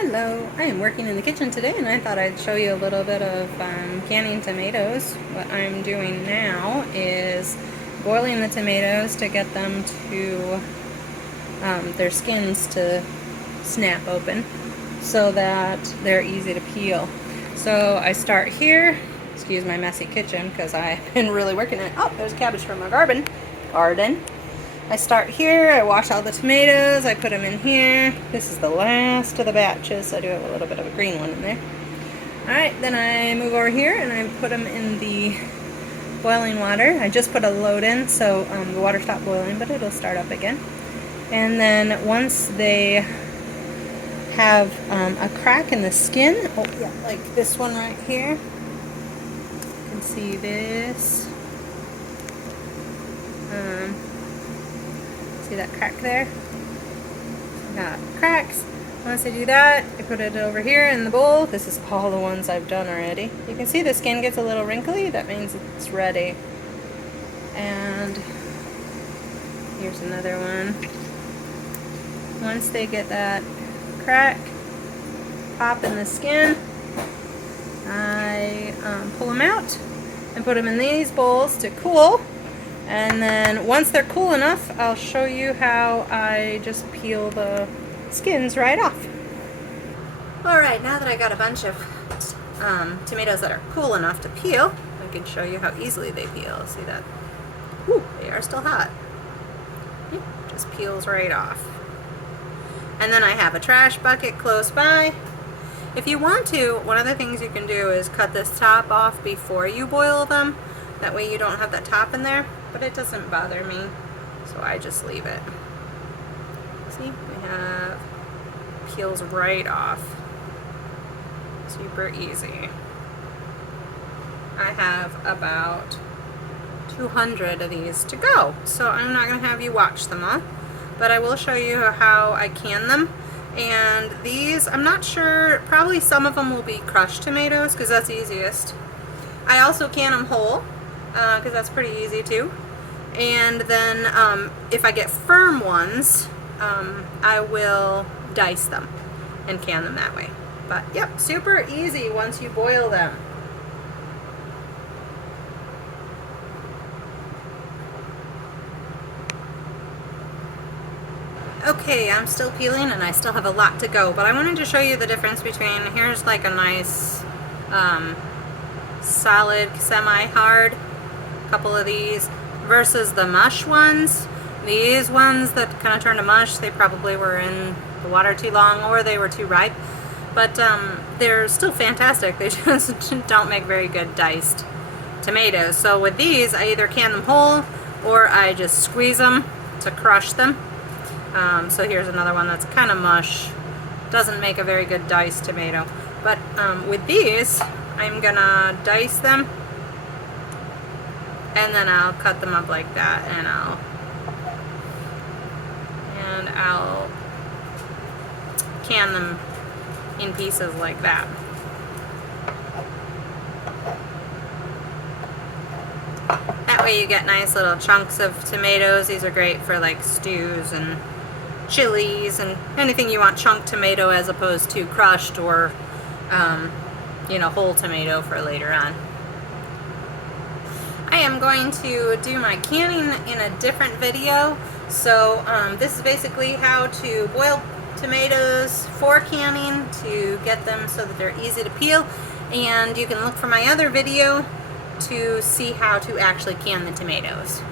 Hello, I am working in the kitchen today and I thought I'd show you a little bit of canning tomatoes. What I'm doing now is boiling the tomatoes to get them to their skins to snap open so that they're easy to peel. So I start here, excuse my messy kitchen because I've been really working it. Oh, there's cabbage from my garden. I start here, I wash all the tomatoes, I put them in here. This is the last of the batches. I do have a little bit of a green one in there. Alright, then I move over here and I put them in the boiling water. I just put a load in, so the water stopped boiling, but it'll start up again. And then once they have a crack in the skin, oh yeah, like this one right here. You can see this. See that crack there? Got cracks. Once I do that, I put it over here in the bowl. This is all the ones I've done already. You can see the skin gets a little wrinkly. That means it's ready. And here's another one. Once they get that crack pop in the skin, I pull them out and put them in these bowls to cool. And then once they're cool enough, I'll show you how I just peel the skins right off. Alright, now that I got a bunch of tomatoes that are cool enough to peel, I can show you how easily they peel. See that? Ooh, they are still hot. Just peels right off. And then I have a trash bucket close by. If you want to, one of the things you can do is cut this top off before you boil them. That way you don't have that top in there. But it doesn't bother me, so I just leave it. See, we have peels right off. Super easy. I have about 200 of these to go, so I'm not going to have you watch them all, but I will show you how I can them. And these, I'm not sure, probably some of them will be crushed tomatoes because that's easiest. I also can them whole, because that's pretty easy too. And then if I get firm ones, I will dice them and can them that way. But yep, super easy once you boil them. Okay, I'm still peeling and I still have a lot to go, but I wanted to show you the difference between, here's like a nice solid, semi-hard, couple of these, versus the mush ones. These ones that kind of turn to mush, they probably were in the water too long or they were too ripe. But they're still fantastic. They just don't make very good diced tomatoes. So with these, I either can them whole or I just squeeze them to crush them. So here's another one that's kind of mush. Doesn't make a very good diced tomato. But with these, I'm gonna dice them. And then I'll cut them up like that, and I'll can them in pieces like that. That way you get nice little chunks of tomatoes. These are great for like stews and chilies and anything you want chunked tomato as opposed to crushed or whole tomato for later on. I am going to do my canning in a different video. So this is basically how to boil tomatoes for canning to get them so that they're easy to peel. And you can look for my other video to see how to actually can the tomatoes.